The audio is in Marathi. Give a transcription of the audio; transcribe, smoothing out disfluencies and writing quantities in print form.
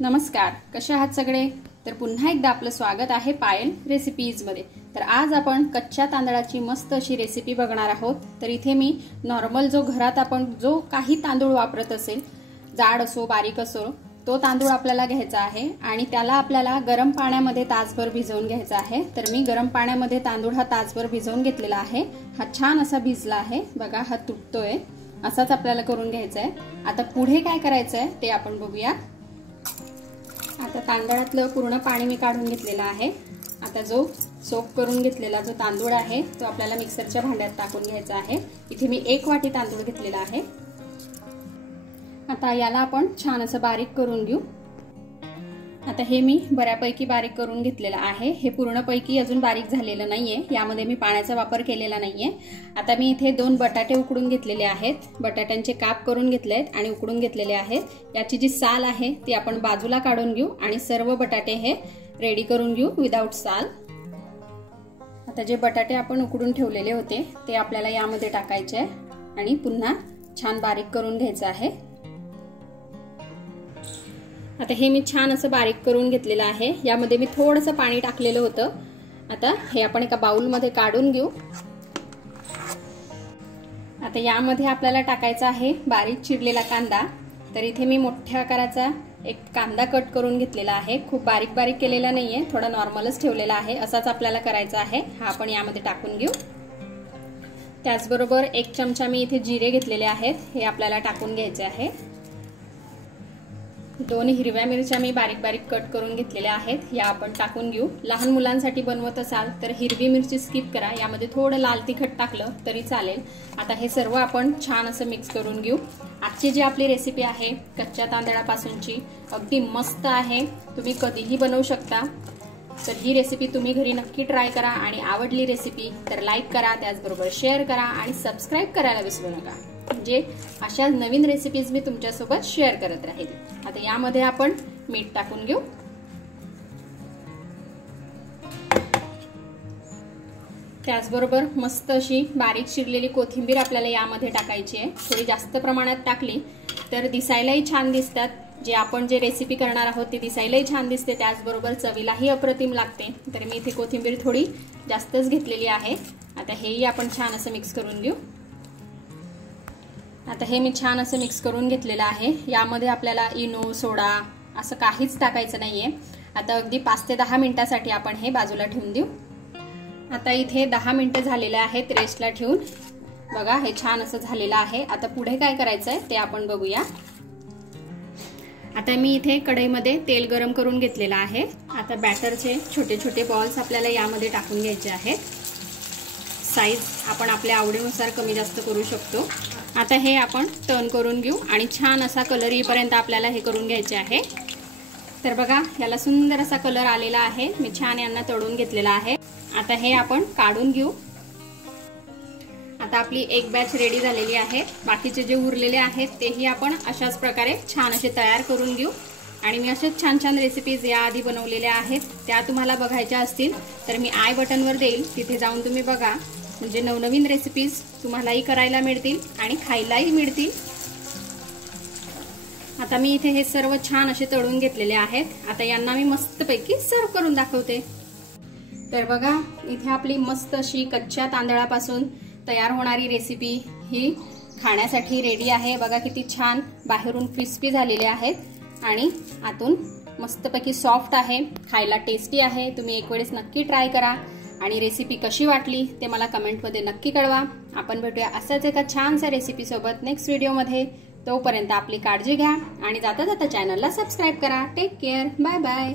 नमस्कार, कसे आहात सगळे? तर पुन्हा एकदा आपलं स्वागत आहे पायल रेसिपीज मध्ये। तर आज आपण कच्च्या तांदळाची मस्त अशी रेसिपी बघणार आहोत। तर इथे मी नॉर्मल जो घरात आपण जो काही तांदूळ वापरत असेल, जाड असो बारीक असो, तो तांदूळ आपल्याला घ्यायचा आहे आणि त्याला आपल्याला गरम पाण्यामध्ये तासभर भिजवून घ्यायचा आहे। तर मी गरम पाण्यामध्ये तांदूळ हा तासभर भिजवून घेतलेला आहे। हा छान असा भिजला आहे, बघा हा तुटतोय, असाच आपल्याला करून घ्यायचा आहे। आता पुढे काय करायचं आहे ते आपण बघूया। आता तांदळातलं पूर्ण पाणी मी काढून घेतलेलं आहे। आता जो सोक करून घेतलेला जो तांदूळ आहे तो आपल्याला मिक्सरच्या भांड्यात टाकून घ्यायचा आहे। इथे मी 1 वाटी तांदूळ घेतलेला आहे। आता याला आपण छान असं बारीक करून घेऊ। आता हे मी बऱ्यापैकी बारीक करून घेतलेलं आहे। हे पूर्णपैकी अजून बारीक झालेलं नाहीये, यामध्ये मी पाण्याचा वापर केलेला नाहीये। आता मी इथे 2 बटाटे उकडून घेतलेले आहेत, बटाट्यांचे काप करून घेतलेत आणि उकडून घेतलेले आहेत। याची जी साल आहे ती आपण बाजूला काढून घेऊ आणि सर्व बटाटे हे रेडी करून घेऊ विदाउट साल। आता जे बटाटे आपण उकडून ठेवलेले होते ते आपल्याला यामध्ये टाकायचे आहे आणि पुन्हा छान बारीक करून घ्यायचं आहे। आता हे मी छान असं बारीक करून घेतलेलं आहे। यामध्ये मी थोडंसं पाणी टाकलेलं होतं। आता हे आपण एका बाउल मध्ये काढून घेऊ। आता यामध्ये आपल्याला टाकायचा आहे बारीक चिरलेला कांदा। तर इथे मी मोठ्या आकाराचा एक कांदा कट करून घेतलेला आहे, खूप बारीक बारीक केलेला नाहीये, थोडा नॉर्मलच ठेवलेला आहे। असाच आपल्याला करायचा आहे। हा आपण यामध्ये टाकून घेऊ। त्याचबरोबर 1 चमचा मी इथे जिरे घेतलेले आहेत, हे आपल्याला टाकून घ्यायचे आहे। 2 हिरव्या मिरच्या मी बारीक बारीक कट करून घेतलेल्या आहेत, या आपण टाकून घेऊ। लहान मुलांसाठी बनवत असाल तर हिरवी मिरची स्किप करा, यामध्ये थोडं लाल तिखट टाकलं तरी चालेल। आता हे सर्व आपण छान असं मिक्स करून घेऊ। आजची जी आपली रेसिपी आहे कच्च्या तांदळापासूनची, अगदी मस्त आहे, तुम्ही कधीही बनवू शकता। तर ही रेसिपी तुम्ही घरी नक्की ट्राय करा आणि आवडली रेसिपी तर लाईक करा, त्याचबरोबर शेअर करा आणि सबस्क्राईब करायला विसरू नका, म्हणजे अशा नवीन रेसिपीज मी तुमच्यासोबत शेअर करत राहील। आता यामध्ये आपण मीठ टाकून घेऊ। त्याचबरोबर मस्त अशी बारीक चिरलेली कोथिंबीर आपल्याला यामध्ये टाकायची आहे। थोडी जास्त प्रमाणात टाकली तर दिसायलाही छान दिसतात, जे रेसिपी करणार आहोत ती दिसायलाही छान दिसते, त्याचबरोबर चवीलाही अप्रतिम लागते। तर मी इथे कोथिंबीर थोडी जास्तच घेतलेली आहे। आता हेही आपण छान असं मिक्स करून घेऊ। आता हे मी छान असं मिक्स करून घेतलेलं आहे। यामध्ये आपल्याला इनो सोडा असं काहीच टाकायचं नाहीये। आता अगदी 5 ते 10 मिनिटांसाठी आपण हे बाजूला ठेवून देऊ। आता इथे 10 मिनिटं झालेले आहेत रेस्टला ठेवून, बघा हे छान असं झालेलं आहे। आता पुढे काय करायचं आहे ते आपण बघूया। आता मी इथे कढईमध्ये तेल गरम करून घेतलेलं आहे। आता बॅटरचे छोटे छोटे बॉल्स आपल्याला यामध्ये टाकून घ्यायचे आहेत। साईज आपण आपल्या आवडीनुसार कमी जास्त करू शकतो। आता हे आपण टर्न करून घेऊ आणि छान असा कलर येईपर्यंत आपल्याला हे करून घ्यायचे आहे। तर बघा याला सुंदर असा कलर आलेला आहे, मी छान यांना तळून घेतलेला आहे। आता हे आपण काढून घेऊ। आता आपली एक बॅच रेडी झालेली आहे, बाकीचे जे उरलेले आहेत तेही आपण अशाच प्रकारे छान असे तयार करून घेऊ। आणि मी अशाच छान छान रेसिपीज याआधी बनवलेल्या आहेत, त्या तुम्हाला बघायच्या असतील तर मी आय बटनवर देईल, तिथे जाऊन तुम्ही बघा, म्हणजे नवनवीन रेसिपीज तुम्हालाही करायला मिळतील आणि खायलाही मिळतील। आता मी इथे हे सर्व छान असे तळून घेतलेले आहेत। आता यांना मी मस्तपैकी सर्व करून दाखवते। तर बघा इथे आपली मस्त अशी कच्च्या तांदळापासून तयार होणारी रेसिपी ही खाण्यासाठी रेडी आहे। बघा किती छान बाहेरून क्रिस्पी झालेले आहेत आणि आतून मस्तपैकी सॉफ्ट आहे, खायला टेस्टी आहे। तुम्ही एक वेळेस नक्की ट्राय करा आणि रेसिपी कशी वाटली ते मला कमेंटमध्ये नक्की कळवा। आपण भेटूया असाच एका छानशा रेसिपी सोबत नेक्स्ट व्हिडिओमध्ये। तोपर्यंत आपली काळजी घ्या आणि जाता जाता चॅनलला सबस्क्राईब करा। Take care, bye bye.